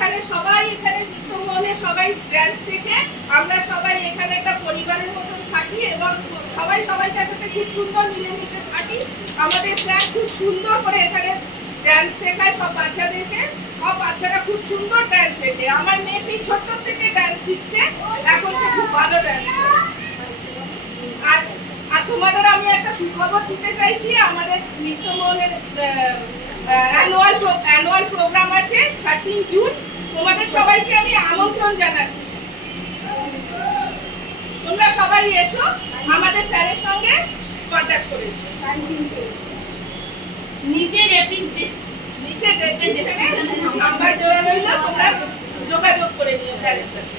এখানে সবাই এখানে নৃত্যমহলে সবাই ডান্স শেখে। আমরা সবাই এখানে একটা পরিবারের মতন থাকি এবং সবাই সবাইকার সাথে খুব সুন্দর মিলেমিশে থাকি। আমাদের স্যার খুব সুন্দর করে এখানে ডান্স শেখায় সব বাচ্চাদেরকে। সব বাচ্চারা খুব সুন্দর ডান্স শেখে। আমার মেয়ে সেই ছোট্ট থেকে ডান্স শিখছে, এখন সে খুব ভালো ডান্স করে। আর তোমাদের আমি একটা সুখবর দিতে চাইছি, আমাদের নৃত্যমহলের অ্যানুয়াল প্রোগ্রাম আছে 13 জুন। তোমাদের সবাইকে আমি আমন্ত্রণ জানাচ্ছি, তোমরা সবাই এসো, আমাদের স্যারের সঙ্গে কন্ট্যাক্ট করে নিচে ডেসক্রিপশনে নাম্বার দেওয়া রইল, তোমরা যোগাযোগ করে নিও স্যারের সাথে।